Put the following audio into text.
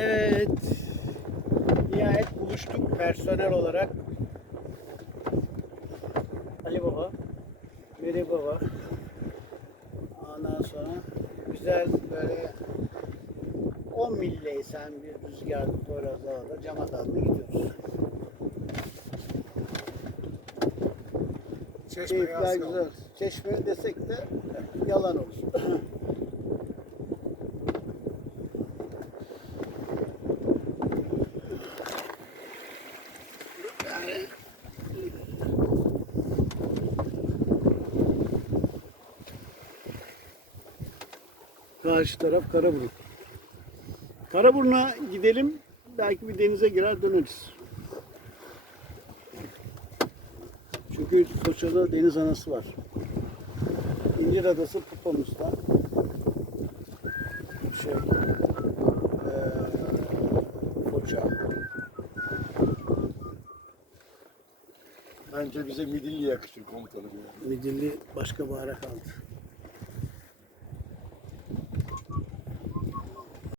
Evet. Nihayet buluştuk personel olarak. Ali Baba, Veri Baba. Ondan sonra güzel böyle 10 milleysen bir rüzgar Poyraz Dağı'da cama dalga gidiyoruz. Çeşmeye Keyifler güzel. Çeşme desek de yalan olsun. Karşı taraf Karaburun. Karaburun'a gidelim. Belki bir denize girer döneriz. Çünkü Foça'da deniz anası var. İncir Adası Pupamız'da. Şey, eee Foça. Bence bize midilli yakışır komutanım. Midilli başka bahara kaldı.